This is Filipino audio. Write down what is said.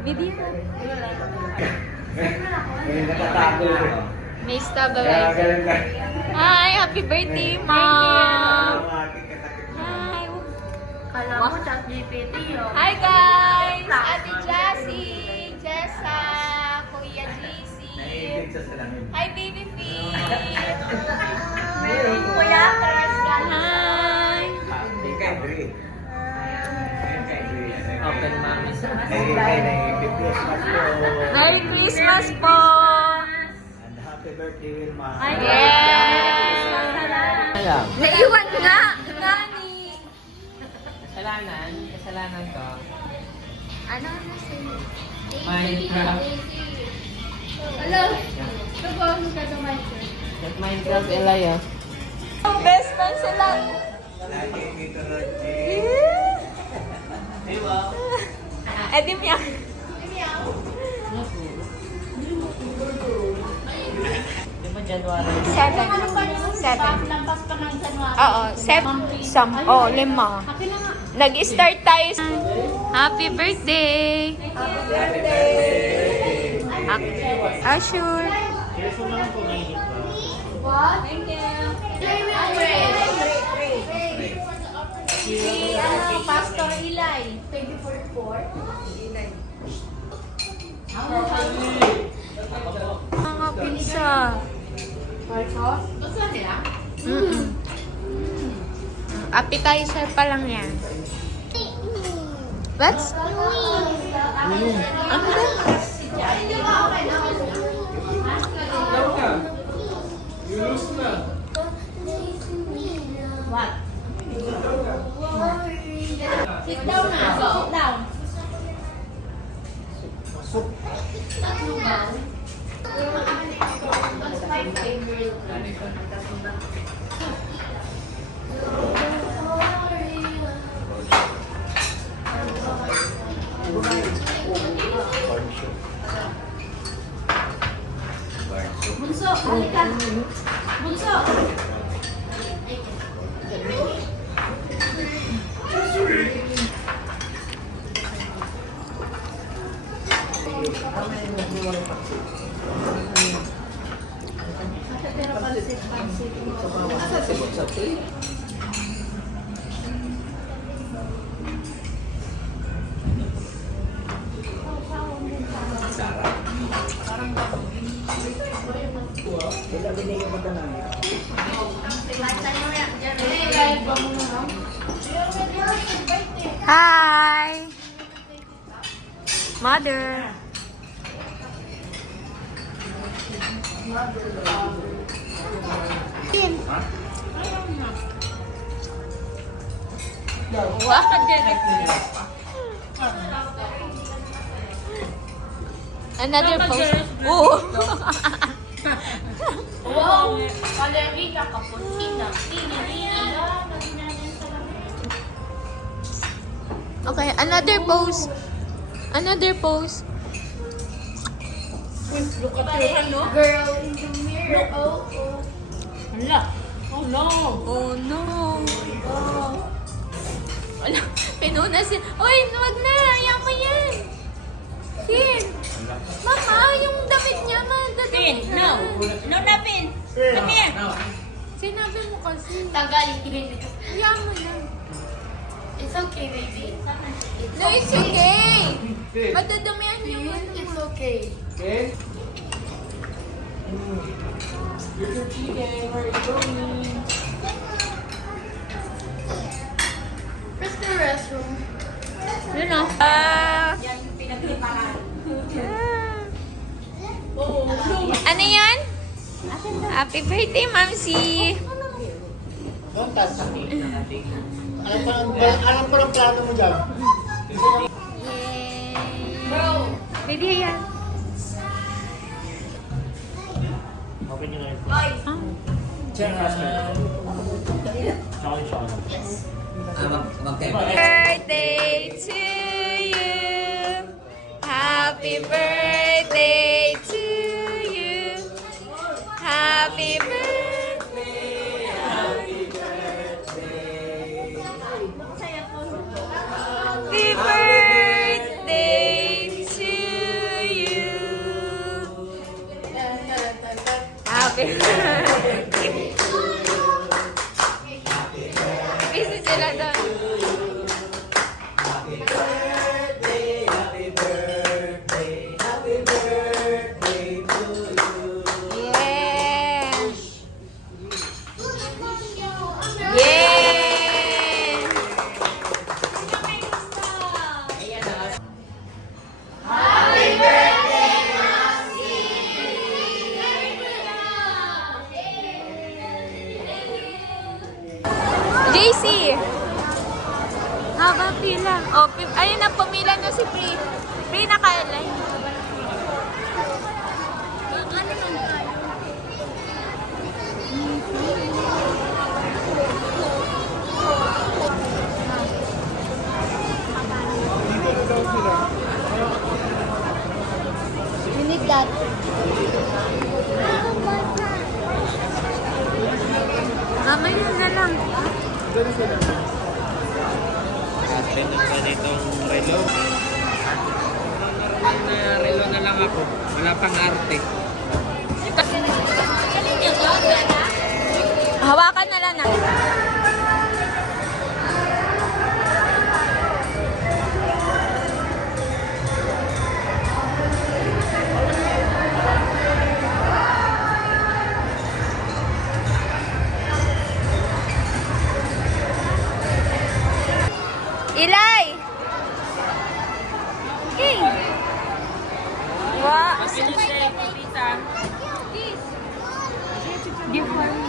Video. May nakatago. May stabilizer. Hi! Happy birthday, Mom! Hi! Kala mo, chat GPT yun. Hi, guys! Ate Jessie! Jessa! Kuya GC! Hi, Baby Feet! Kuya, Teres ka. Hi! Open mami sa Merry Christmas po! And happy birthday, Wilma. Yes! Naiwan nga! Nani! Kasalanan ko. Ano na sa'yo? Minecraft. Hello! Nagpapos ka sa Minecraft. Minecraft, Elaya. Best friend sila! Lagi dito, Roger. Eddie Miak! Di ba January? 7. Lampas pa ng January. Oo, 7. Oh, 5. Nag-start tayo. Happy birthday! Happy birthday! Ashur! What? Thank you. Si Pastor Eli. 24. Mga pizza. Gusto nila? Appetizer pa lang yan. Let's... Ano ba? What? Sit down na. Sit down. That's my favorite. Bunso, halika. Bunso. Hi! Mother! Wow! Another post. Oh! Wow! Kalegi ka kapunsina. Okay, another pose. Another pose. Girl in the mirror. Oh, oh. Oh no. Wala, pinuna siya. Uy, wag na. Ayaw mo yan. Tin. Mama, yung damit niya, madadamit na. No, Napin. Come here. Sinabi mo kasi. Tagalin. Ayaw mo na. It's okay, baby. No, it's okay. Madadamihan yung It's okay. Okay? Here's your chicken. Where are you going? Where's the restroom? Yun o. Yan yung pinagpiparan. Ano yan? Happy birthday, Mamsi. Don't touch the cake. Alam ko lang plano mo dyan. Yay. Bro. Baby, yan. Open nyo na yun. Boy. Check restaurant. Sean. Birthday to you. Happy birthday to you. Happy birthday. Happy birthday. Happy birthday to Busy sila doon. Happy birthday, happy birthday, happy birthday to you. Yes! Yes! JC! Haba pila. Oh, ayun na, pumila na si Pri. Pri, naka-align. Ano nang tayo? You need that. Mamaya na lang. Ate ng ganitong relo. Na relo na lang ako. Wala pang arte. Hawakan na lang na. Ilay! Okay. Wow. Give her